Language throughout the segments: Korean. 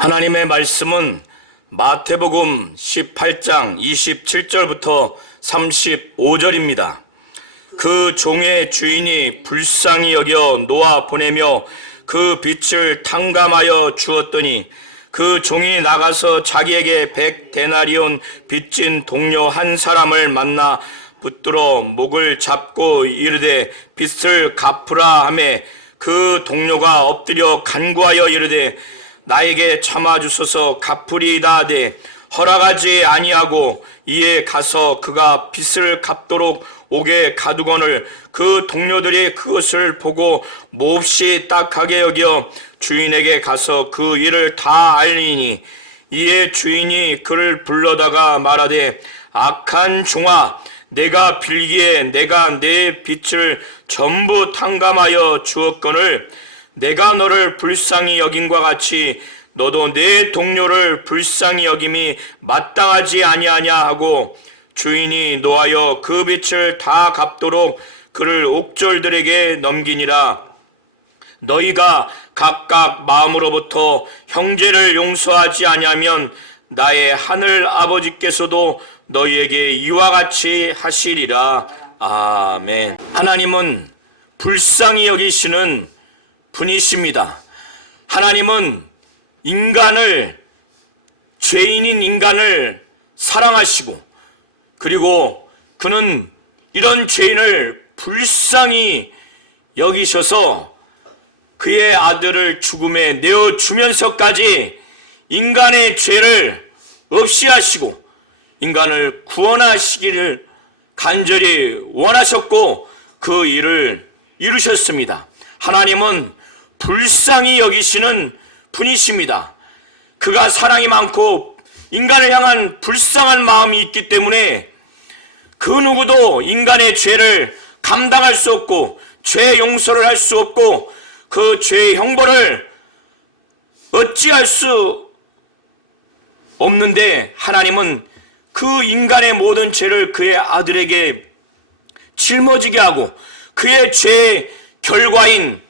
하나님의 말씀은 마태복음 18장 27절부터 35절입니다. 그 종의 주인이 불쌍히 여겨 놓아 보내며 그 빚을 탕감하여 주었더니 그 종이 나가서 자기에게 100데나리온 빚진 동료 한 사람을 만나 붙들어 목을 잡고 이르되 빚을 갚으라 하매 그 동료가 엎드려 간구하여 이르되 나에게 참아주소서 갚으리이다 하되 허락하지 아니하고 이에 가서 그가 빚을 갚도록 옥에 가두거늘 그 동료들이 그것을 보고 몹시 딱하게 여겨 주인에게 가서 그 일을 다 알리니 이에 주인이 그를 불러다가 말하되 악한 종아 내가 빌기에 내가 내 빚을 전부 탕감하여 주었거늘 내가 너를 불쌍히 여김과 같이 너도 내 동료를 불쌍히 여김이 마땅하지 아니하냐 하고 주인이 노하여 그 빚을 다 갚도록 그를 옥졸들에게 넘기니라. 너희가 각각 마음으로부터 형제를 용서하지 아니하면 나의 하늘 아버지께서도 너희에게 이와 같이 하시리라. 아멘. 하나님은 불쌍히 여기시는 분이십니다. 하나님은 인간을, 죄인인 인간을 사랑하시고 그리고 그는 이런 죄인을 불쌍히 여기셔서 그의 아들을 죽음에 내어주면서까지 인간의 죄를 없이 하시고 인간을 구원하시기를 간절히 원하셨고 그 일을 이루셨습니다. 하나님은 불쌍히 여기시는 분이십니다. 그가 사랑이 많고 인간을 향한 불쌍한 마음이 있기 때문에 그 누구도 인간의 죄를 감당할 수 없고 죄 용서를 할 수 없고 그 죄의 형벌을 어찌할 수 없는데 하나님은 그 인간의 모든 죄를 그의 아들에게 짊어지게 하고 그의 죄의 결과인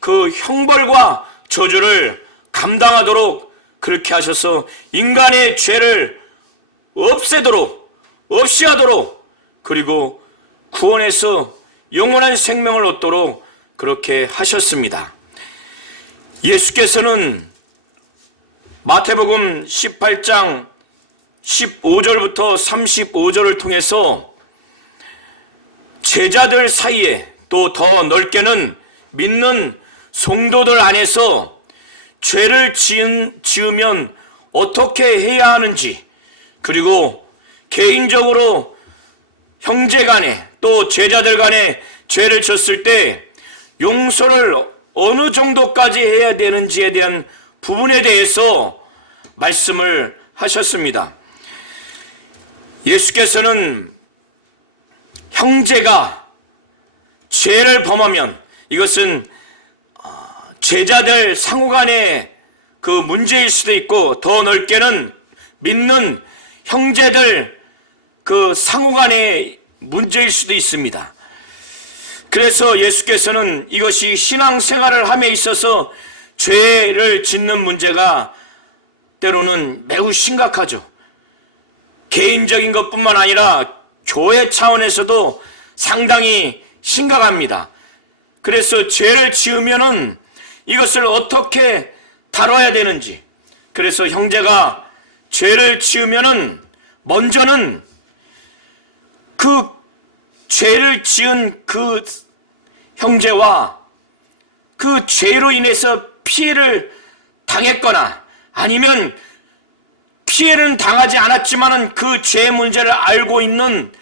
그 형벌과 저주를 감당하도록 그렇게 하셔서 인간의 죄를 없애도록 없이 하도록 그리고 구원해서 영원한 생명을 얻도록 그렇게 하셨습니다. 예수께서는 마태복음 18장 15절부터 35절을 통해서 제자들 사이에 또 더 넓게는 믿는 성도들 안에서 죄를 지으면 어떻게 해야 하는지 그리고 개인적으로 형제 간에 또 제자들 간에 죄를 졌을 때 용서를 어느 정도까지 해야 되는지에 대한 부분에 대해서 말씀을 하셨습니다. 예수께서는 형제가 죄를 범하면 이것은 제자들 상호간의 그 문제일 수도 있고 더 넓게는 믿는 형제들 그 상호간의 문제일 수도 있습니다. 그래서 예수께서는 이것이 신앙생활을 함에 있어서 죄를 짓는 문제가 때로는 매우 심각하죠. 개인적인 것뿐만 아니라 교회 차원에서도 상당히 심각합니다. 그래서 죄를 지으면은 이것을 어떻게 다뤄야 되는지, 그래서 형제가 죄를 지으면은 먼저는 그 죄를 지은 그 형제와 그 죄로 인해서 피해를 당했거나 아니면 피해는 당하지 않았지만은 그 죄 문제를 알고 있는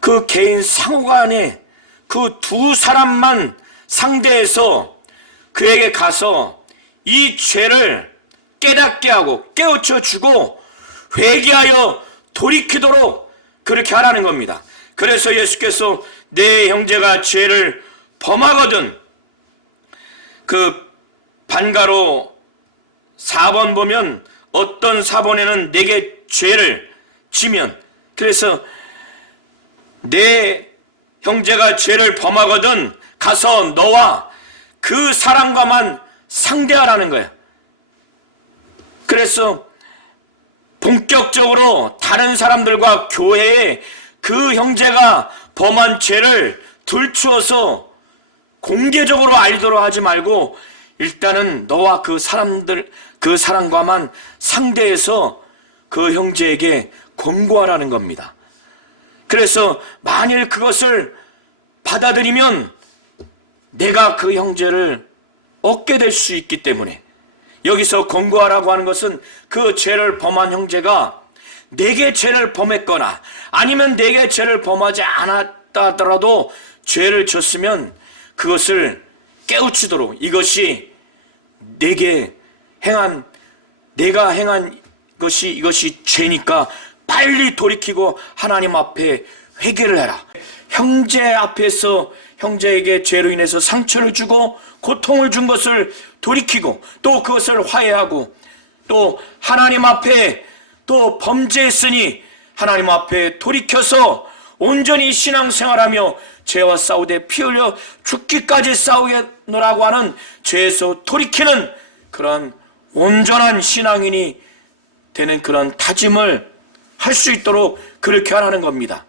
그 개인 상호간에 그 두 사람만 상대해서 그에게 가서 이 죄를 깨닫게 하고 깨우쳐 주고 회개하여 돌이키도록 그렇게 하라는 겁니다. 그래서 예수께서 내 형제가 죄를 범하거든, 그 반가로 4번 보면 어떤 4번에는 내게 죄를 지면, 그래서 내 형제가 죄를 범하거든 가서 너와 그 사람과만 상대하라는 거야. 그래서 본격적으로 다른 사람들과 교회에 그 형제가 범한 죄를 들추어서 공개적으로 알도록 하지 말고 일단은 너와 그 사람과만 상대해서 그 형제에게 권고하라는 겁니다. 그래서 만일 그것을 받아들이면 내가 그 형제를 얻게 될 수 있기 때문에, 여기서 권고하라고 하는 것은 그 죄를 범한 형제가 내게 죄를 범했거나 아니면 내게 죄를 범하지 않았다 하더라도 죄를 졌으면 그것을 깨우치도록, 이것이 내가 행한 것이 이것이 죄니까 빨리 돌이키고 하나님 앞에 회개를 해라. 형제 앞에서 형제에게 죄로 인해서 상처를 주고 고통을 준 것을 돌이키고 또 그것을 화해하고 또 하나님 앞에 또 범죄했으니 하나님 앞에 돌이켜서 온전히 신앙생활하며 죄와 싸우되 피 흘려 죽기까지 싸우겠노라고 하는 죄에서 돌이키는 그런 온전한 신앙인이 되는 그런 다짐을 할 수 있도록 그렇게 하라는 겁니다.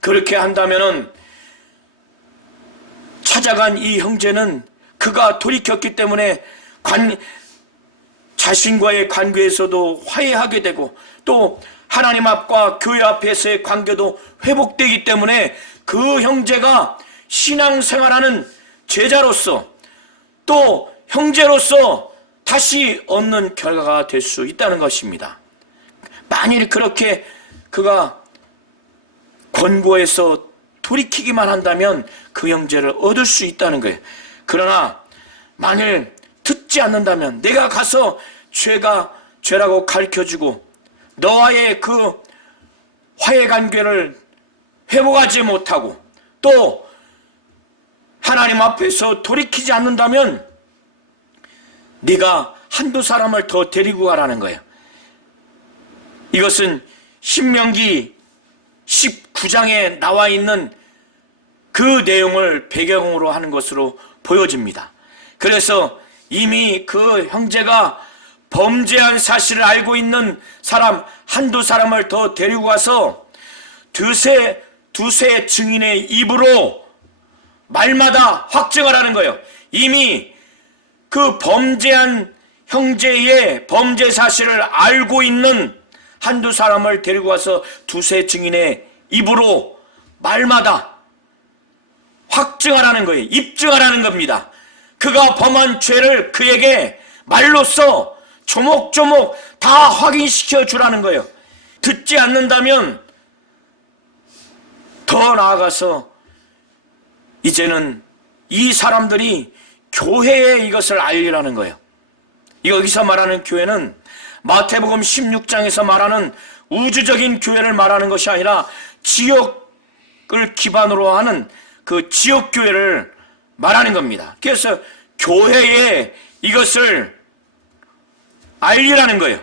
그렇게 한다면은 찾아간 이 형제는 그가 돌이켰기 때문에 자신과의 관계에서도 화해하게 되고 또 하나님 앞과 교회 앞에서의 관계도 회복되기 때문에 그 형제가 신앙생활하는 제자로서 또 형제로서 다시 얻는 결과가 될 수 있다는 것입니다. 만일 그렇게 그가 권고해서 돌이키기만 한다면 그 형제를 얻을 수 있다는 거예요. 그러나 만일 듣지 않는다면 내가 가서 죄라고 가르쳐주고 너와의 그 화해관계를 회복하지 못하고 또 하나님 앞에서 돌이키지 않는다면 네가 한두 사람을 더 데리고 가라는 거예요. 이것은 신명기 19장에 나와 있는 그 내용을 배경으로 하는 것으로 보여집니다. 그래서 이미 그 형제가 범죄한 사실을 알고 있는 사람 한두 사람을 더 데리고 가서 두세 증인의 입으로 말마다 확증하라는 거예요. 이미 그 범죄한 형제의 범죄 사실을 알고 있는 한두 사람을 데리고 와서 두세 증인의 입으로 말마다 확증하라는 거예요. 입증하라는 겁니다. 그가 범한 죄를 그에게 말로써 조목조목 다 확인시켜 주라는 거예요. 듣지 않는다면 더 나아가서 이제는 이 사람들이 교회에 이것을 알리라는 거예요. 여기서 말하는 교회는 마태복음 16장에서 말하는 우주적인 교회를 말하는 것이 아니라 지역을 기반으로 하는 그 지역교회를 말하는 겁니다. 그래서 교회에 이것을 알리라는 거예요.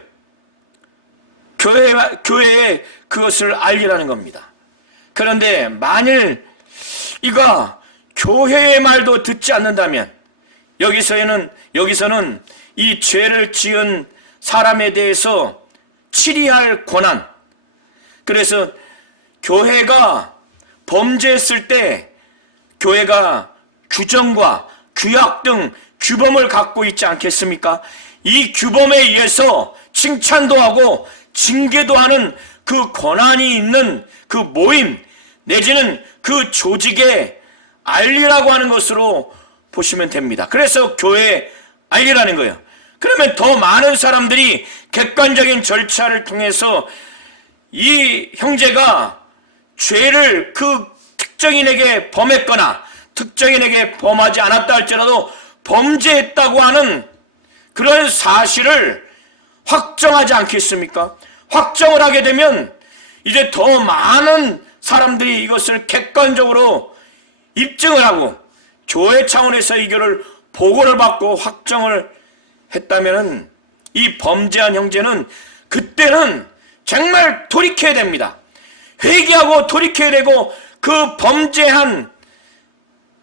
교회에 그것을 알리라는 겁니다. 그런데 만일 이가 교회의 말도 듣지 않는다면 여기서는 이 죄를 지은 사람에 대해서 치리할 권한, 그래서 교회가 범죄했을 때 교회가 규정과 규약 등 규범을 갖고 있지 않겠습니까? 이 규범에 의해서 칭찬도 하고 징계도 하는 그 권한이 있는 그 모임 내지는 그 조직에 알리라고 하는 것으로 보시면 됩니다. 그래서 교회에 알리라는 거예요. 그러면 더 많은 사람들이 객관적인 절차를 통해서 이 형제가 죄를 그 특정인에게 범했거나 특정인에게 범하지 않았다 할지라도 범죄했다고 하는 그런 사실을 확정하지 않겠습니까? 확정을 하게 되면 이제 더 많은 사람들이 이것을 객관적으로 입증을 하고 교회 차원에서 이거를 보고를 받고 확정을 했다면 이 범죄한 형제는 그때는 정말 돌이켜야 됩니다. 회개하고 돌이켜야 되고 그 범죄한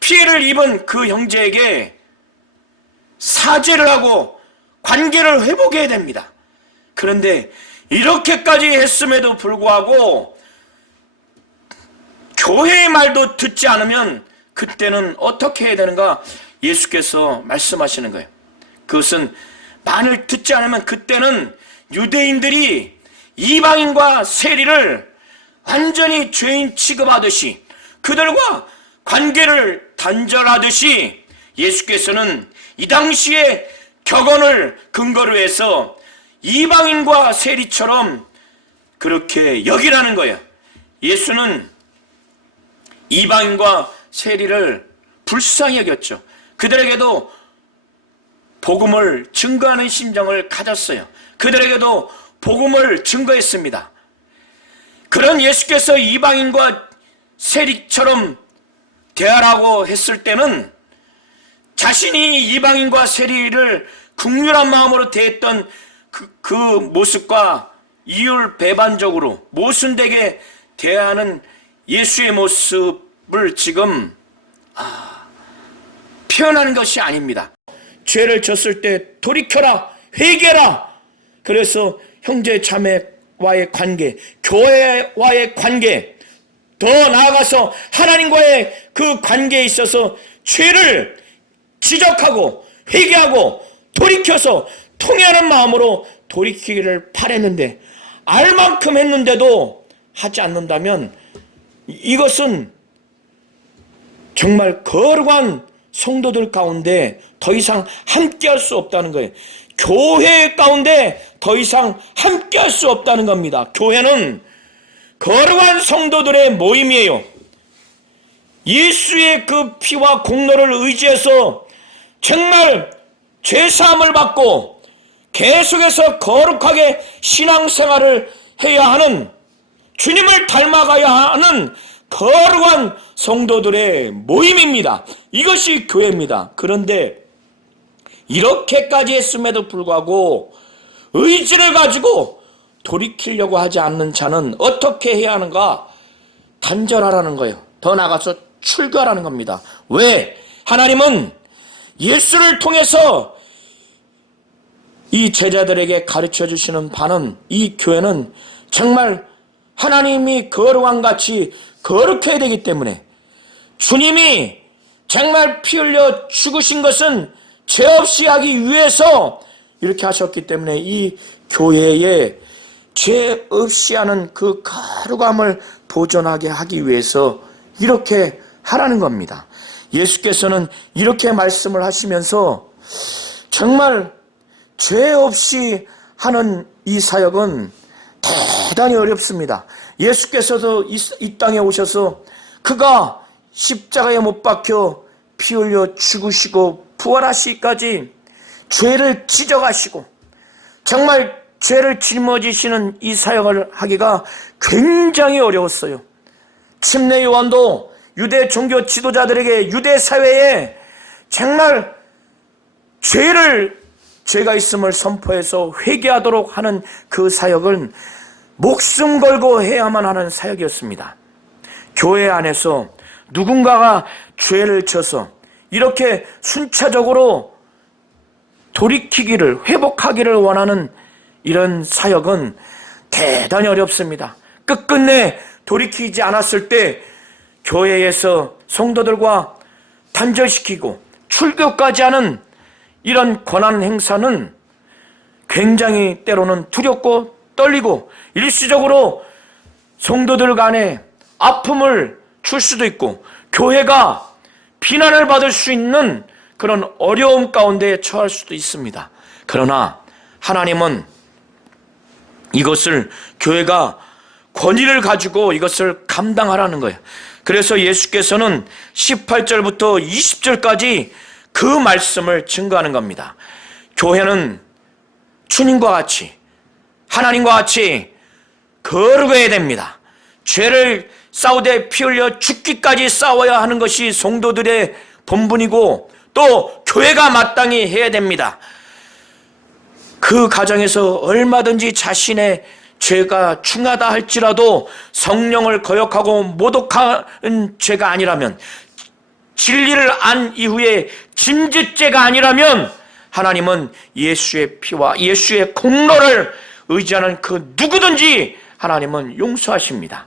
피해를 입은 그 형제에게 사죄를 하고 관계를 회복해야 됩니다. 그런데 이렇게까지 했음에도 불구하고 교회의 말도 듣지 않으면 그때는 어떻게 해야 되는가? 예수께서 말씀하시는 거예요. 그것은 만일 듣지 않으면 그때는 유대인들이 이방인과 세리를 완전히 죄인 취급하듯이 그들과 관계를 단절하듯이 예수께서는 이 당시에 격언을 근거로 해서 이방인과 세리처럼 그렇게 여기라는 거예요. 예수는 이방인과 세리를 불쌍히 여겼죠. 그들에게도 복음을 증거하는 심정을 가졌어요. 그들에게도 복음을 증거했습니다. 그런 예수께서 이방인과 세리처럼 대하라고 했을 때는 자신이 이방인과 세리를 긍휼한 마음으로 대했던 그 모습과 이율 배반적으로 모순되게 대하는 예수의 모습을 지금 표현하는 것이 아닙니다. 죄를 졌을 때 돌이켜라, 회개라. 그래서 형제 자매와의 관계, 교회와의 관계, 더 나아가서 하나님과의 그 관계에 있어서 죄를 지적하고 회개하고 돌이켜서 통회하는 마음으로 돌이키기를 바랬는데 알 만큼 했는데도 하지 않는다면 이것은 정말 거룩한 성도들 가운데 더 이상 함께할 수 없다는 거예요. 교회 가운데 더 이상 함께할 수 없다는 겁니다. 교회는 거룩한 성도들의 모임이에요. 예수의 그 피와 공로를 의지해서 정말 죄사함을 받고 계속해서 거룩하게 신앙생활을 해야 하는, 주님을 닮아가야 하는 거룩한 성도들의 모임입니다. 이것이 교회입니다. 그런데 이렇게까지 했음에도 불구하고 의지를 가지고 돌이키려고 하지 않는 자는 어떻게 해야 하는가? 단절하라는 거예요. 더 나아가서 출교하라는 겁니다. 왜? 하나님은 예수를 통해서 이 제자들에게 가르쳐 주시는 바는, 이 교회는 정말 하나님이 거룩한 같이 거룩해야 되기 때문에, 주님이 정말 피 흘려 죽으신 것은 죄 없이 하기 위해서 이렇게 하셨기 때문에 이 교회에 죄 없이 하는 그 거룩함을 보존하게 하기 위해서 이렇게 하라는 겁니다. 예수께서는 이렇게 말씀을 하시면서 정말 죄 없이 하는 이 사역은 대단히 어렵습니다. 예수께서도 이 땅에 오셔서 그가 십자가에 못 박혀 피 흘려 죽으시고 부활하시기까지 죄를 지적하시고 정말 죄를 짊어지시는 이 사역을 하기가 굉장히 어려웠어요. 침례 요한도 유대 종교 지도자들에게 유대 사회에 정말 죄가 있음을 선포해서 회개하도록 하는 그 사역은 목숨 걸고 해야만 하는 사역이었습니다. 교회 안에서 누군가가 죄를 져서 이렇게 순차적으로 돌이키기를, 회복하기를 원하는 이런 사역은 대단히 어렵습니다. 끝끝내 돌이키지 않았을 때 교회에서 성도들과 단절시키고 출교까지 하는 이런 권한 행사는 굉장히 때로는 두렵고 떨리고 일시적으로 성도들 간에 아픔을 줄 수도 있고 교회가 비난을 받을 수 있는 그런 어려움 가운데 처할 수도 있습니다. 그러나 하나님은 이것을 교회가 권위를 가지고 이것을 감당하라는 거예요. 그래서 예수께서는 18절부터 20절까지 그 말씀을 증거하는 겁니다. 교회는 주님과 같이, 하나님과 같이 거룩해야 됩니다. 죄를 싸우되 피 흘려 죽기까지 싸워야 하는 것이 성도들의 본분이고 또 교회가 마땅히 해야 됩니다. 그 가정에서 얼마든지 자신의 죄가 중하다 할지라도 성령을 거역하고 모독하는 죄가 아니라면, 진리를 안 이후에 짐짓죄가 아니라면 하나님은 예수의 피와 예수의 공로를 의지하는 그 누구든지 하나님은 용서하십니다.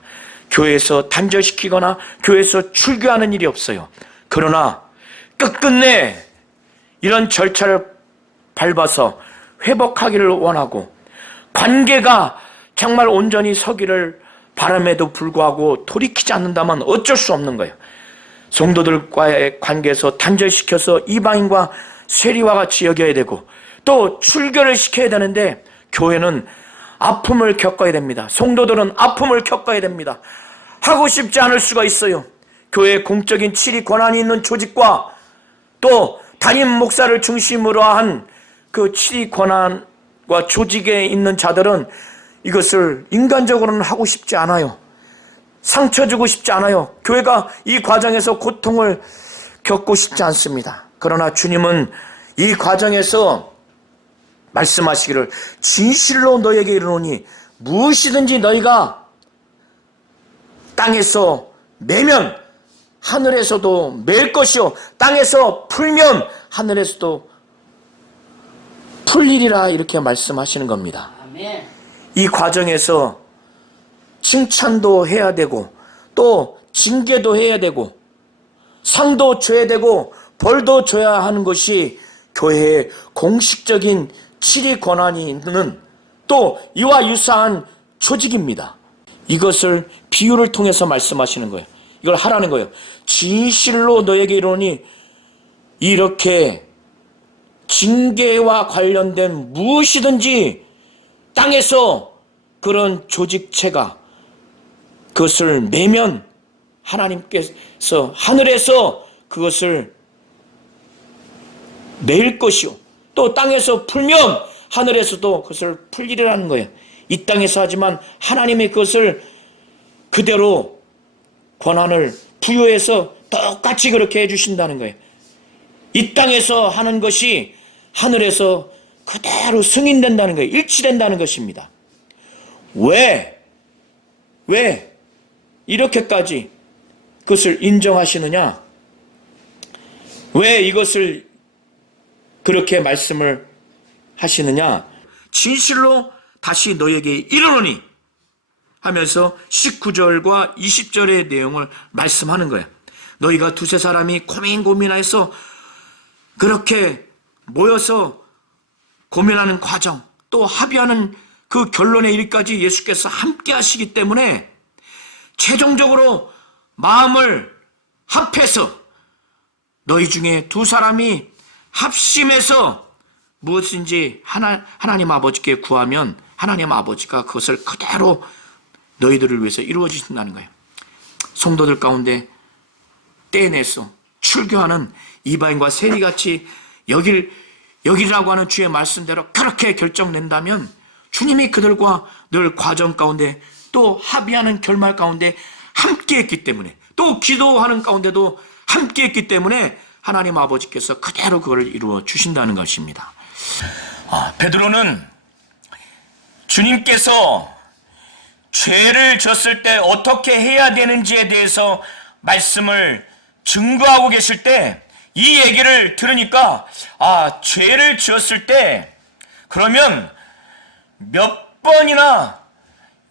교회에서 단절시키거나 교회에서 출교하는 일이 없어요. 그러나 끝끝내 이런 절차를 밟아서 회복하기를 원하고 관계가 정말 온전히 서기를 바람에도 불구하고 돌이키지 않는다면 어쩔 수 없는 거예요. 성도들과의 관계에서 단절시켜서 이방인과 세리와 같이 여겨야 되고 또 출교를 시켜야 되는데 교회는 아픔을 겪어야 됩니다. 성도들은 아픔을 겪어야 됩니다. 하고 싶지 않을 수가 있어요. 교회의 공적인 치리 권한이 있는 조직과 또 담임 목사를 중심으로 한 그 치리 권한과 조직에 있는 자들은 이것을 인간적으로는 하고 싶지 않아요. 상처 주고 싶지 않아요. 교회가 이 과정에서 고통을 겪고 싶지 않습니다. 그러나 주님은 이 과정에서 말씀하시기를 진실로 너에게 이르노니 무엇이든지 너희가 땅에서 매면 하늘에서도 맬 것이요 땅에서 풀면 하늘에서도 풀리리라 이렇게 말씀하시는 겁니다. 아멘. 이 과정에서 칭찬도 해야 되고 또 징계도 해야 되고 상도 줘야 되고 벌도 줘야 하는 것이 교회의 공식적인 치리 권한이 있는 또 이와 유사한 조직입니다. 이것을 비유를 통해서 말씀하시는 거예요. 이걸 하라는 거예요. 진실로 너에게 이르노니 이렇게 징계와 관련된 무엇이든지 땅에서 그런 조직체가 그것을 매면 하나님께서 하늘에서 그것을 맬 것이요 또 땅에서 풀면 하늘에서도 그것을 풀리라는 거예요. 이 땅에서 하지만 하나님이 그것을 그대로 권한을 부여해서 똑같이 그렇게 해주신다는 거예요. 이 땅에서 하는 것이 하늘에서 그대로 승인된다는 거예요. 일치된다는 것입니다. 왜 이렇게까지 그것을 인정하시느냐? 왜 이것을 그렇게 말씀을 하시느냐? 진실로 다시 너에게 이르노니 하면서 19절과 20절의 내용을 말씀하는 거예요. 너희가 두세 사람이 고민하여서 그렇게 모여서 고민하는 과정 또 합의하는 그 결론에 이르기까지 예수께서 함께 하시기 때문에 최종적으로 마음을 합해서 너희 중에 두 사람이 합심해서 무엇인지 하나님 아버지께 구하면 하나님 아버지가 그것을 그대로 너희들을 위해서 이루어 주신다는 거예요. 성도들 가운데 떼내서 출교하는 이방인과 세리같이 여기라고 하는 주의 말씀대로 그렇게 결정낸다면 주님이 그들과 늘 과정 가운데 또 합의하는 결말 가운데 함께 했기 때문에 또 기도하는 가운데도 함께 했기 때문에 하나님 아버지께서 그대로 그걸 이루어 주신다는 것입니다. 베드로는 주님께서 죄를 졌을 때 어떻게 해야 되는지에 대해서 말씀을 증거하고 계실 때 이 얘기를 들으니까 죄를 지었을 때 그러면 몇 번이나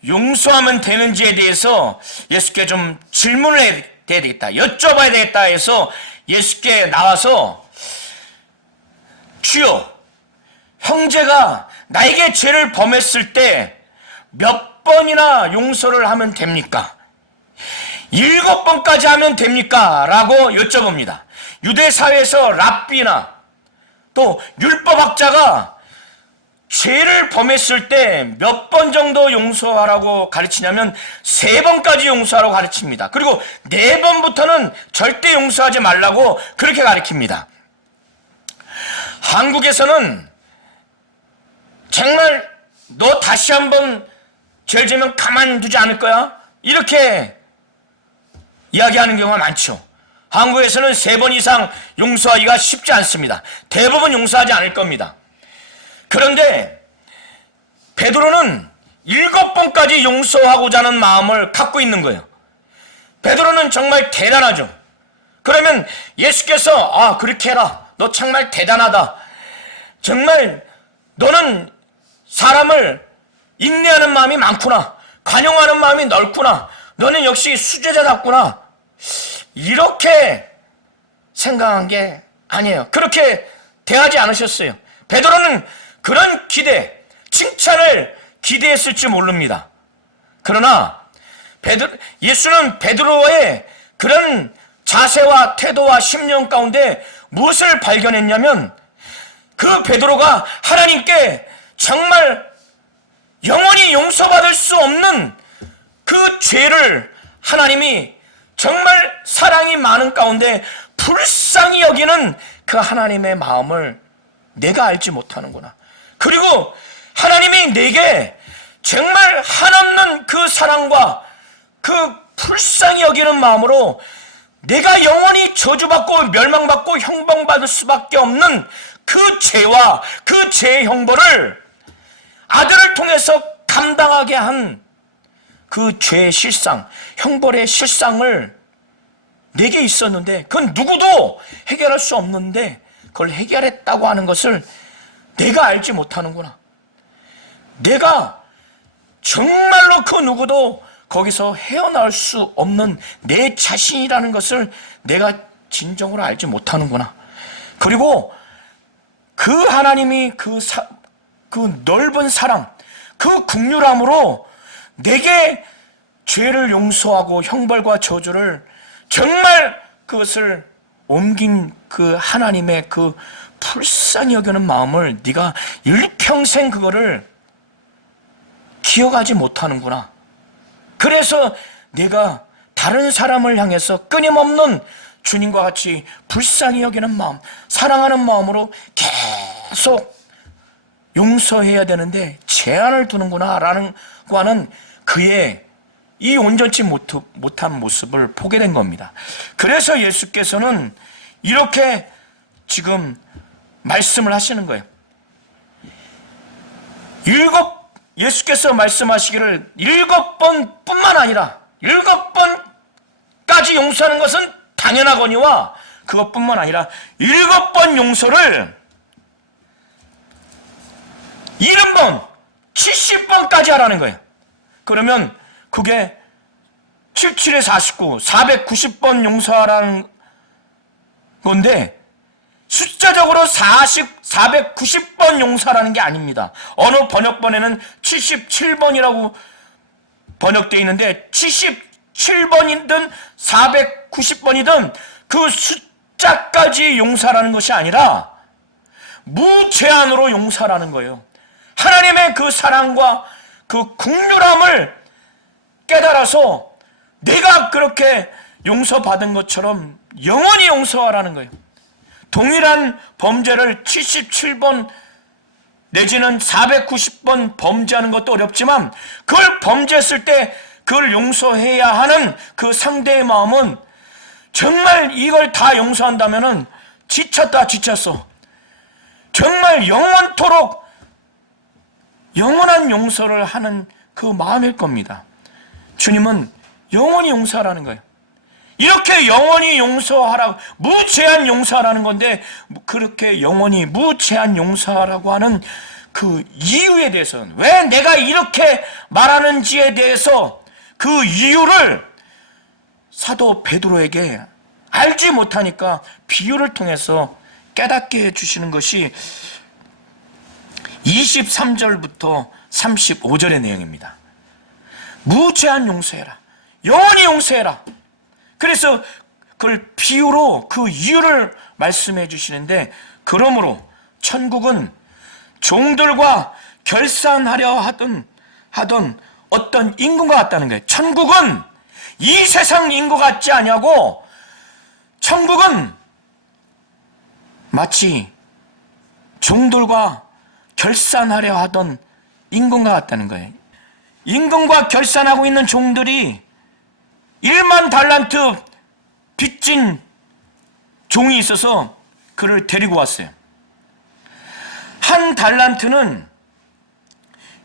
용서하면 되는지에 대해서 예수께 좀 질문을 해야 되겠다, 여쭤봐야 되겠다 해서 예수께 나와서 주여, 형제가 나에게 죄를 범했을 때 몇 번이나 용서를 하면 됩니까? 7번까지 하면 됩니까? 라고 여쭤봅니다. 유대 사회에서 랍비나 또 율법학자가 죄를 범했을 때 몇 번 정도 용서하라고 가르치냐면 3번까지 용서하라고 가르칩니다. 그리고 4번부터는 절대 용서하지 말라고 그렇게 가르칩니다. 한국에서는 정말 너 다시 한번 죄를 지면 가만두지 않을 거야? 이렇게 이야기하는 경우가 많죠. 한국에서는 3번 이상 용서하기가 쉽지 않습니다. 대부분 용서하지 않을 겁니다. 그런데 베드로는 7번까지 용서하고자 하는 마음을 갖고 있는 거예요. 베드로는 정말 대단하죠. 그러면 예수께서 그렇게 해라. 너 정말 대단하다. 정말 너는 사람을 인내하는 마음이 많구나. 관용하는 마음이 넓구나. 너는 역시 수제자답구나. 이렇게 생각한 게 아니에요. 그렇게 대하지 않으셨어요. 베드로는 그런 기대, 칭찬을 기대했을지 모릅니다. 그러나 예수는 베드로의 그런 자세와 태도와 심령 가운데 무엇을 발견했냐면 그 베드로가 하나님께 정말 영원히 용서받을 수 없는 그 죄를 하나님이 정말 사랑이 많은 가운데 불쌍히 여기는 그 하나님의 마음을 내가 알지 못하는구나. 그리고 하나님이 내게 정말 한없는 그 사랑과 그 불쌍히 여기는 마음으로 내가 영원히 저주받고 멸망받고 형벌받을 수밖에 없는 그 죄와 그 죄의 형벌을 아들을 통해서 감당하게 한 그 죄의 실상, 형벌의 실상을 내게 있었는데 그건 누구도 해결할 수 없는데 그걸 해결했다고 하는 것을 내가 알지 못하는구나. 내가 정말로 그 누구도 거기서 헤어나올 수 없는 내 자신이라는 것을 내가 진정으로 알지 못하는구나. 그리고 그 하나님이 그 넓은 사랑, 그 긍휼함으로 내게 죄를 용서하고 형벌과 저주를 정말 그것을 옮긴 그 하나님의 그 불쌍히 여기는 마음을 네가 일평생 그거를 기억하지 못하는구나. 그래서 내가 다른 사람을 향해서 끊임없는 주님과 같이 불쌍히 여기는 마음, 사랑하는 마음으로 계속 용서해야 되는데 제한을 두는구나 라는 거는 그의 이 온전치 못한 모습을 보게 된 겁니다. 그래서 예수께서는 이렇게 지금 말씀을 하시는 거예요. 예수께서 말씀하시기를 7번뿐만 아니라 7번까지 용서하는 것은 당연하거니와 그것뿐만 아니라 7번 용서를 70번, 70번까지 하라는 거예요. 그러면 그게 77에 49, 490번 용서하라는 건데 숫자적으로 490번 용서하라는 게 아닙니다. 어느 번역본에는 77번이라고 번역되어 있는데 77번이든 490번이든 그 숫자까지 용서하라는 것이 아니라 무제한으로 용서하라는 거예요. 하나님의 그 사랑과 그 긍휼함을 깨달아서 내가 그렇게 용서받은 것처럼 영원히 용서하라는 거예요. 동일한 범죄를 77번 내지는 490번 범죄하는 것도 어렵지만 그걸 범죄했을 때 그걸 용서해야 하는 그 상대의 마음은 정말 이걸 다 용서한다면은 지쳤다 지쳤어. 정말 영원토록 영원한 용서를 하는 그 마음일 겁니다. 주님은 영원히 용서하라는 거예요. 이렇게 영원히 용서하라, 무제한 용서하라는 건데 그렇게 영원히 무제한 용서하라고 하는 그 이유에 대해서는 왜 내가 이렇게 말하는지에 대해서 그 이유를 사도 베드로에게 알지 못하니까 비유를 통해서 깨닫게 해주시는 것이 23절부터 35절의 내용입니다. 무제한 용서해라. 영원히 용서해라. 그래서 그걸 비유로 그 이유를 말씀해 주시는데 그러므로 천국은 종들과 결산하려 하던 어떤 인구가 같다는 거예요. 천국은 이 세상 인구 같지 않냐고 천국은 마치 종들과 결산하려 하던 임금과 같다는 거예요. 임금과 결산하고 있는 종들이 1만 달란트 빚진 종이 있어서 그를 데리고 왔어요. 한 달란트는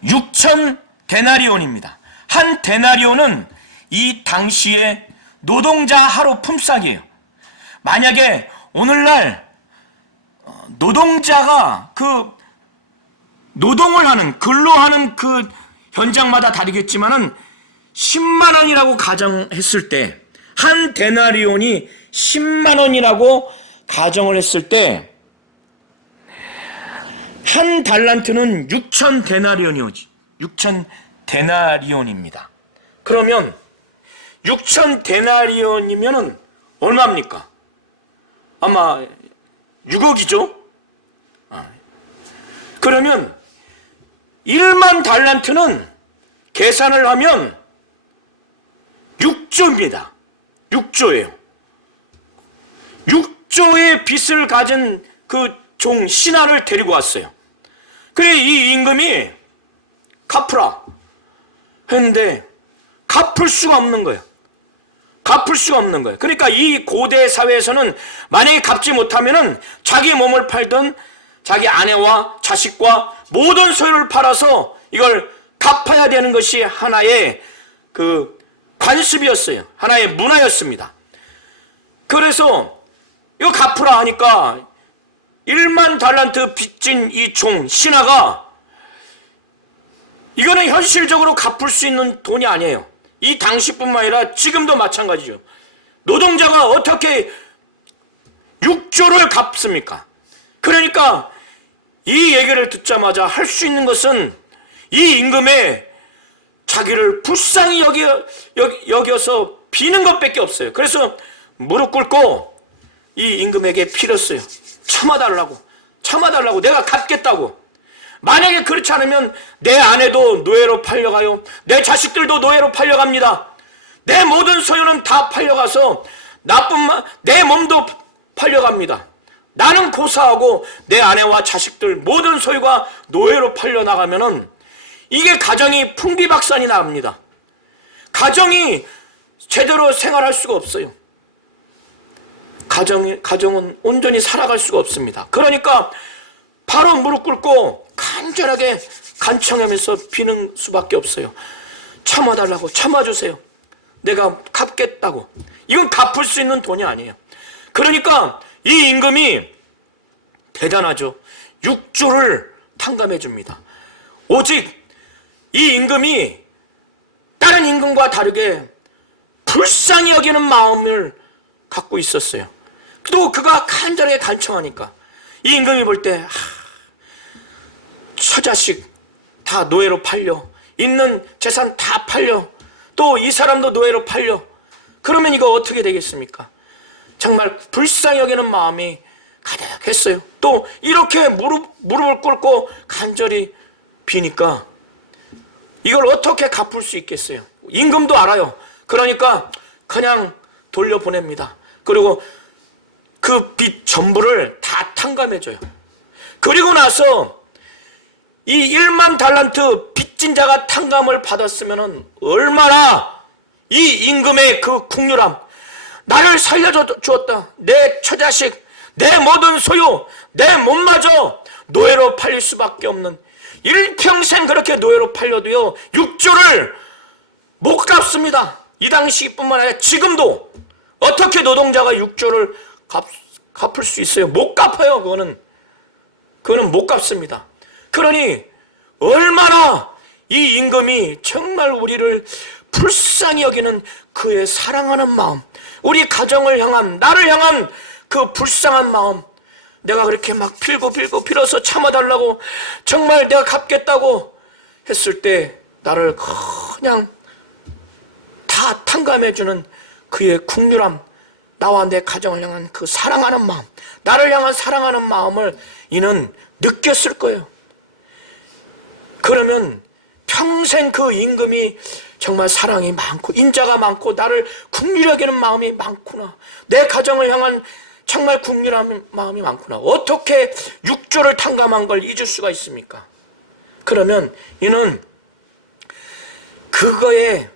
6천 데나리온입니다. 한 데나리온은 이 당시의 노동자 하루 품삯이에요. 만약에 오늘날 노동자가 그 노동을 하는 근로하는 그 현장마다 다르겠지만은 10만 원이라고 가정했을 때, 한 데나리온이 10만 원이라고 가정을 했을 때, 한 달란트는 6천 데나리온이오지. 6천 데나리온입니다. 그러면 6천 데나리온이면은 얼마입니까? 아마 6억이죠? 그러면 1만 달란트는 계산을 하면 6조입니다. 6조예요. 6조의 빚을 가진 그 종 신하를 데리고 왔어요. 그래, 이 임금이 갚으라 했는데 갚을 수가 없는 거예요. 갚을 수가 없는 거예요. 그러니까 이 고대 사회에서는 만약에 갚지 못하면은 자기 몸을 팔던 자기 아내와 자식과 모든 소유를 팔아서 이걸 갚아야 되는 것이 하나의 그 관습이었어요. 하나의 문화였습니다. 그래서 이거 갚으라 하니까 1만 달란트 빚진 이 종 신하가, 이거는 현실적으로 갚을 수 있는 돈이 아니에요. 이 당시뿐만 아니라 지금도 마찬가지죠. 노동자가 어떻게 6조를 갚습니까? 그러니까 이 얘기를 듣자마자 할 수 있는 것은 이 임금의 자기를 불쌍히 여겨서 비는 것밖에 없어요. 그래서 무릎 꿇고 이 임금에게 빌었어요. 참아달라고, 내가 갚겠다고. 만약에 그렇지 않으면 내 아내도 노예로 팔려가요. 내 자식들도 노예로 팔려갑니다. 내 모든 소유는 다 팔려가서 내 몸도 팔려갑니다. 나는 고사하고 내 아내와 자식들 모든 소유가 노예로 팔려나가면은 이게 가정이 풍비박산이 납니다. 가정이 제대로 생활할 수가 없어요. 가정은 온전히 살아갈 수가 없습니다. 그러니까 바로 무릎 꿇고 간절하게 간청하면서 비는 수밖에 없어요. 참아달라고, 참아주세요. 내가 갚겠다고. 이건 갚을 수 있는 돈이 아니에요. 그러니까 이 임금이 대단하죠. 6조를 탕감해 줍니다. 오직 이 임금이 다른 임금과 다르게 불쌍히 여기는 마음을 갖고 있었어요. 또 그가 간절하게 간청하니까 이 임금이 볼 때 처자식 다 노예로 팔려, 있는 재산 다 팔려, 또 이 사람도 노예로 팔려. 그러면 이거 어떻게 되겠습니까? 정말 불쌍히 여기는 마음이 가득했어요. 또 이렇게 무릎을 꿇고 간절히 비니까 이걸 어떻게 갚을 수 있겠어요? 임금도 알아요. 그러니까 그냥 돌려보냅니다. 그리고 그 빚 전부를 다 탕감해줘요. 그리고 나서 이 1만 달란트 빚진 자가 탕감을 받았으면 얼마나 이 임금의 그 국률함, 나를 살려주었다, 내 처자식, 내 모든 소유, 내 몸마저 노예로 팔릴 수밖에 없는, 일평생 그렇게 노예로 팔려도요 6조를 못 갚습니다. 이 당시뿐만 아니라 지금도 어떻게 노동자가 6조를 갚을 수 있어요? 못 갚아요. 그거는 못 갚습니다. 그러니 얼마나 이 임금이 정말 우리를 불쌍히 여기는 그의 사랑하는 마음, 우리 가정을 향한, 나를 향한 그 불쌍한 마음, 내가 그렇게 막 빌어서 참아달라고, 정말 내가 갚겠다고 했을 때 나를 그냥 다 탕감해주는 그의 국률함, 나와 내 가정을 향한 그 사랑하는 마음, 나를 향한 사랑하는 마음을 이는 느꼈을 거예요. 그러면 평생 그 임금이 정말 사랑이 많고 인자가 많고 나를 국률히 여기는 마음이 많구나, 내 가정을 향한 정말 국률한 마음이 많구나, 어떻게 6조를 탕감한 걸 잊을 수가 있습니까? 그러면 이는 그거에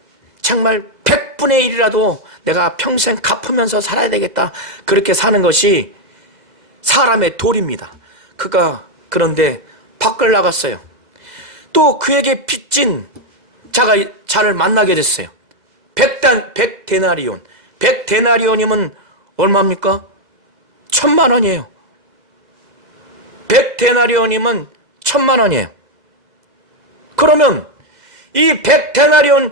정말 100분의 1이라도 내가 평생 갚으면서 살아야 되겠다, 그렇게 사는 것이 사람의 도리입니다. 그가 그런데 밖을 나갔어요. 또 그에게 빚진 자를 만나게 됐어요. 100데나리온. 100데나리온이면 얼마입니까? 1000만 원이에요. 100데나리온이면 1000만 원이에요. 그러면 이 100데나리온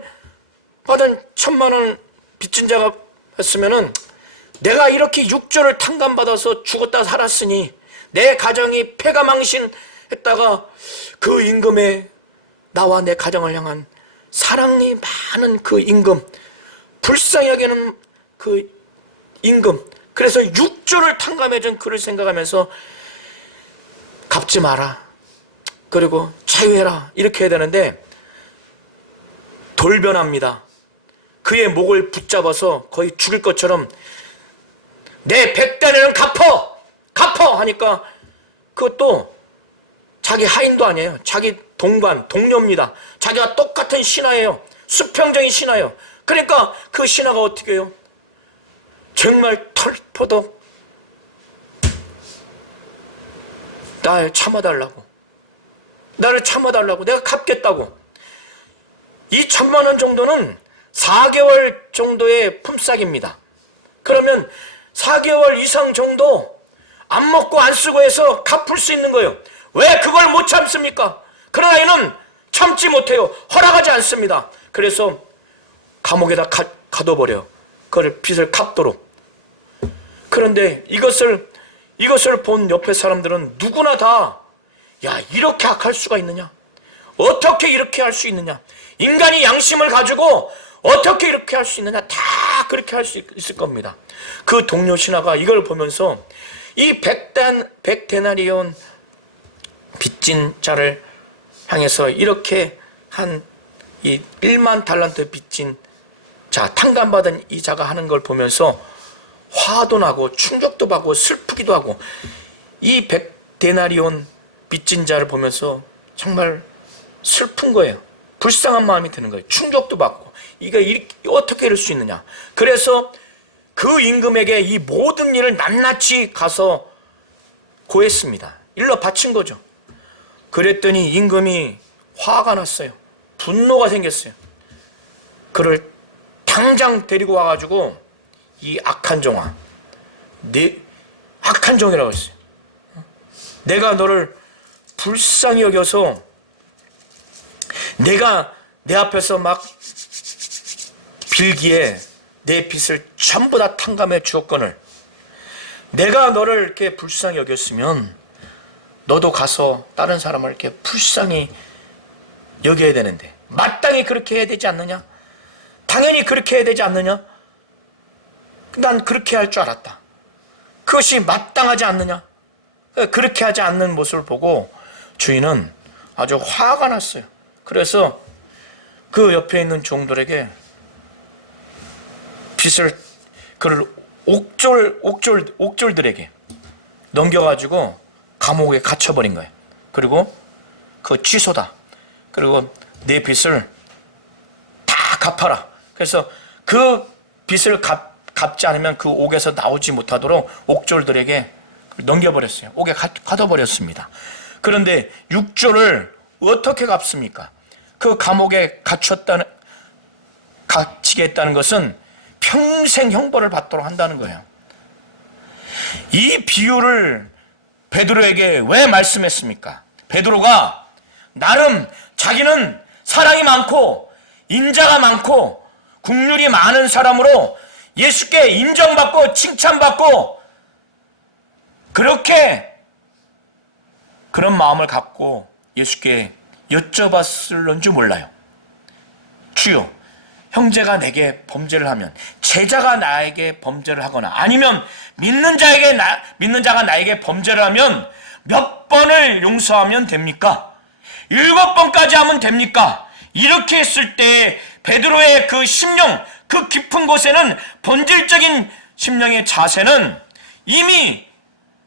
받은 1000만원 빚진 자가 했으면은 내가 이렇게 6조를 탕감받아서 죽었다 살았으니 내 가정이 패가망신했다가 그 임금에 나와 내 가정을 향한 사랑이 많은 그 임금, 불쌍히 여기는 그 임금, 그래서 6조를 탕감해준 그를 생각하면서 갚지 마라, 그리고 자유해라, 이렇게 해야 되는데 돌변합니다. 그의 목을 붙잡아서 거의 죽일 것처럼 내 100데나리온 갚어 하니까 그것도 자기 하인도 아니에요. 자기 동반, 동료입니다. 자기가 똑같은 신하예요. 수평적인 신하예요. 그러니까 그 신하가 어떻게 해요? 정말 털포덕 나를 참아달라고 내가 갚겠다고. 2천만원 정도는 4개월 정도의 품삯입니다. 그러면 4개월 이상 정도 안 먹고 안 쓰고 해서 갚을 수 있는 거예요. 왜 그걸 못 참습니까? 그러나 이는 참지 못해요. 허락하지 않습니다. 그래서 감옥에다 가둬버려요. 그걸 빚을 갚도록. 그런데 이것을 본 옆에 사람들은 누구나 다, 야, 이렇게 악할 수가 있느냐? 어떻게 이렇게 할 수 있느냐? 인간이 양심을 가지고 어떻게 이렇게 할 수 있느냐? 다 그렇게 할 수 있을 겁니다. 그 동료 신하가 이걸 보면서 이 100데나리온 빚진 자를 향해서 이렇게 한 이 1만 달란트 빚진 자, 탕감받은 이 자가 하는 걸 보면서 화도 나고 충격도 받고 슬프기도 하고, 이 100데나리온 빚진 자를 보면서 정말 슬픈 거예요. 불쌍한 마음이 드는 거예요. 충격도 받고, 이게 어떻게 이럴 수 있느냐. 그래서 그 임금에게 이 모든 일을 낱낱이 가서 고했습니다. 일러 바친 거죠. 그랬더니 임금이 화가 났어요. 분노가 생겼어요. 그를 당장 데리고 와가지고 이 악한 종아, 악한 종이라고 했어요. 내가 너를 불쌍히 여겨서 내가 내 앞에서 막 빌기에 내 빚을 전부 다 탕감해 주었거늘, 내가 너를 이렇게 불쌍히 여겼으면 너도 가서 다른 사람을 이렇게 불쌍히 여겨야 되는데 마땅히 그렇게 해야 되지 않느냐? 당연히 그렇게 해야 되지 않느냐? 난 그렇게 할 줄 알았다. 그것이 마땅하지 않느냐? 그렇게 하지 않는 모습을 보고 주인은 아주 화가 났어요. 그래서 그 옆에 있는 종들에게 빚을, 그를 옥졸들에게 넘겨가지고 감옥에 갇혀버린 거예요. 그리고 그 취소다. 그리고 내 빚을 다 갚아라. 그래서 그 빚을 갚지 않으면 그 옥에서 나오지 못하도록 옥졸들에게 넘겨버렸어요. 옥에 가둬버렸습니다. 그런데 6조를 어떻게 갚습니까? 그 감옥에 갇히게 했다는 것은 평생 형벌을 받도록 한다는 거예요. 이 비유를 베드로에게 왜 말씀했습니까? 베드로가 나름 자기는 사랑이 많고 인자가 많고 국률이 많은 사람으로 예수께 인정받고 칭찬받고 그렇게 그런 마음을 갖고 예수께 여쭤봤을런지 몰라요. 주여, 형제가 내게 범죄를 하면, 제자가 나에게 범죄를 하거나 아니면 믿는 자가 나에게 범죄를 하면 몇 번을 용서하면 됩니까? 7번까지 하면 됩니까? 이렇게 했을 때 베드로의 그 심령, 그 깊은 곳에는 본질적인 심령의 자세는 이미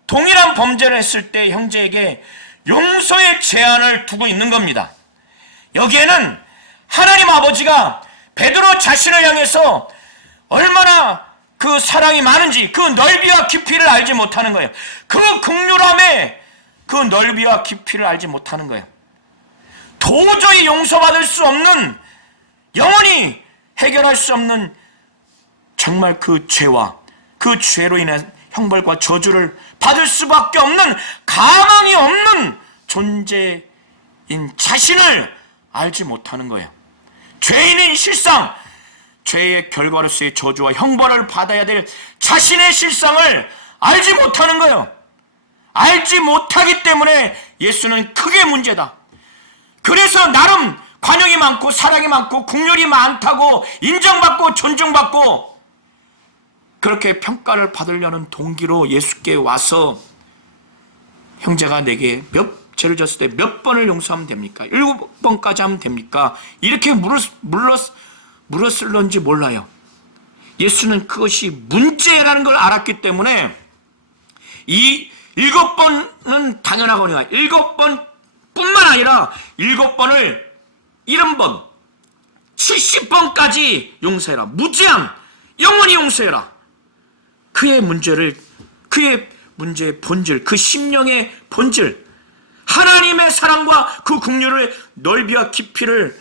동일한 범죄를 했을 때 형제에게 용서의 제한을 두고 있는 겁니다. 여기에는 하나님 아버지가 베드로 자신을 향해서 얼마나 그 사랑이 많은지 그 넓이와 깊이를 알지 못하는 거예요. 그 긍휼함의 그 넓이와 깊이를 알지 못하는 거예요. 도저히 용서받을 수 없는, 영원히 해결할 수 없는 정말 그 죄와 그 죄로 인한 형벌과 저주를 받을 수밖에 없는, 가망이 없는 존재인 자신을 알지 못하는 거예요. 죄인은 실상 죄의 결과로서의 저주와 형벌을 받아야 될 자신의 실상을 알지 못하는 거예요. 알지 못하기 때문에 예수는 크게 문제다. 그래서 나름 관용이 많고 사랑이 많고 국률이 많다고 인정받고 존중받고 그렇게 평가를 받으려는 동기로 예수께 와서 형제가 내게 몇 죄를 졌을 때 몇 번을 용서하면 됩니까? 7번까지 하면 됩니까? 이렇게 물었을런지 몰라요. 예수는 그것이 문제라는 걸 알았기 때문에 이 7번은 당연하거니와 7번뿐만 아니라 7번을 70번, 70번까지 용서해라. 무제한, 영원히 용서해라. 그의 문제의 본질, 그 심령의 본질, 하나님의 사랑과 그 긍휼의 넓이와 깊이를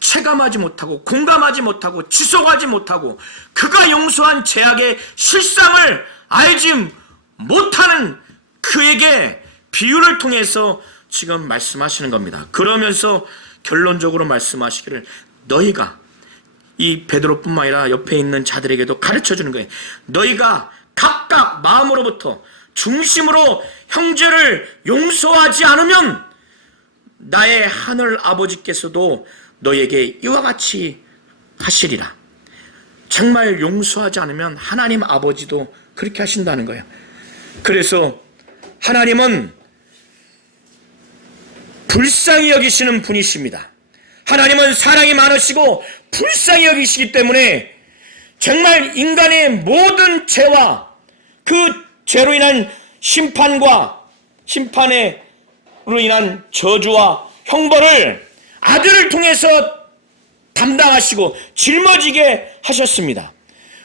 체감하지 못하고 공감하지 못하고 지속하지 못하고 그가 용서한 죄악의 실상을 알지 못하는 그에게 비유를 통해서 지금 말씀하시는 겁니다. 그러면서 결론적으로 말씀하시기를 너희가 이 베드로뿐만 아니라 옆에 있는 자들에게도 가르쳐주는 거예요. 너희가 각각 마음으로부터 중심으로 형제를 용서하지 않으면 나의 하늘 아버지께서도 너에게 이와 같이 하시리라. 정말 용서하지 않으면 하나님 아버지도 그렇게 하신다는 거예요. 그래서 하나님은 불쌍히 여기시는 분이십니다. 하나님은 사랑이 많으시고 불쌍히 여기시기 때문에 정말 인간의 모든 죄와 그 죄로 인한 심판으로 인한 저주와 형벌을 아들을 통해서 담당하시고 짊어지게 하셨습니다.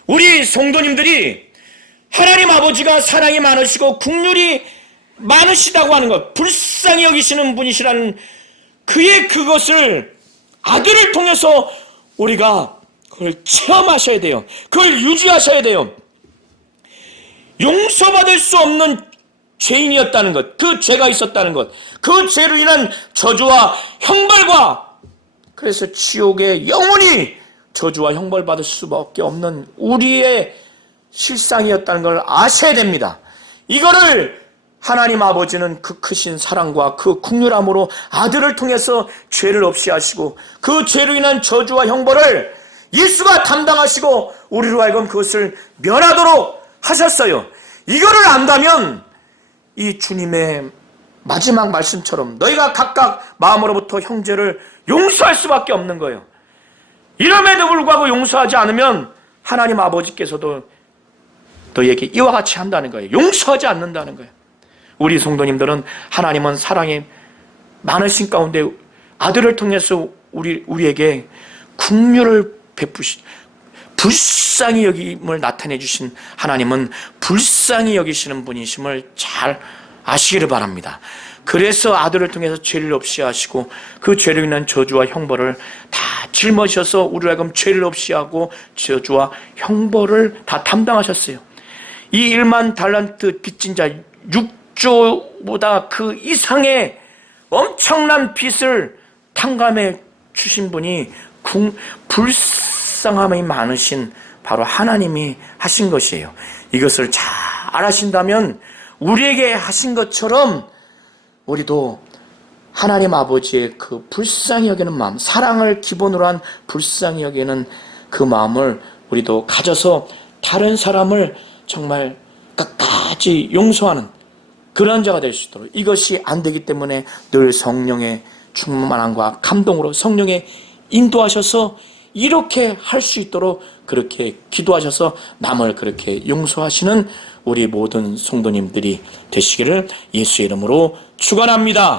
우리 성도님들이 하나님 아버지가 사랑이 많으시고 긍휼이 많으시다고 하는 것, 불쌍히 여기시는 분이시라는 그것을 아들을 통해서 우리가 그걸 체험하셔야 돼요. 그걸 유지하셔야 돼요. 용서받을 수 없는 죄인이었다는 것, 그 죄가 있었다는 것, 그 죄로 인한 저주와 형벌과 그래서 지옥에 영원히 저주와 형벌 받을 수밖에 없는 우리의 실상이었다는 걸 아셔야 됩니다. 이거를 하나님 아버지는 그 크신 사랑과 그 긍휼함으로 아들을 통해서 죄를 없이 하시고 그 죄로 인한 저주와 형벌을 예수가 담당하시고 우리로 하여금 그것을 면하도록 하셨어요. 이거를 안다면 이 주님의 마지막 말씀처럼 너희가 각각 마음으로부터 형제를 용서할 수밖에 없는 거예요. 이럼에도 불구하고 용서하지 않으면 하나님 아버지께서도 너희에게 이와 같이 한다는 거예요. 용서하지 않는다는 거예요. 우리 성도님들은 하나님은 사랑이 많으신 가운데 아들을 통해서 우리에게 긍휼을 불쌍히 여김을 나타내 주신 하나님은 불쌍히 여기시는 분이심을 잘 아시기를 바랍니다. 그래서 아들을 통해서 죄를 없이 하시고 그 죄로 인한 저주와 형벌을 다 짊어져서 우리로 하여금 죄를 없이 하고 저주와 형벌을 다 담당하셨어요. 이 1만 달란트 빚진 자 6조보다 그 이상의 엄청난 빚을 탕감해 주신 분이 불쌍함이 많으신 바로 하나님이 하신 것이에요. 이것을 잘 아신다면 우리에게 하신 것처럼 우리도 하나님 아버지의 그 불쌍히 여기는 마음, 사랑을 기본으로 한 불쌍히 여기는 그 마음을 우리도 가져서 다른 사람을 정말 끝까지 용서하는 그런 자가 될 수 있도록, 이것이 안 되기 때문에 늘 성령의 충만함과 감동으로 성령의 인도하셔서 이렇게 할 수 있도록 그렇게 기도하셔서 남을 그렇게 용서하시는 우리 모든 성도님들이 되시기를 예수의 이름으로 축원합니다.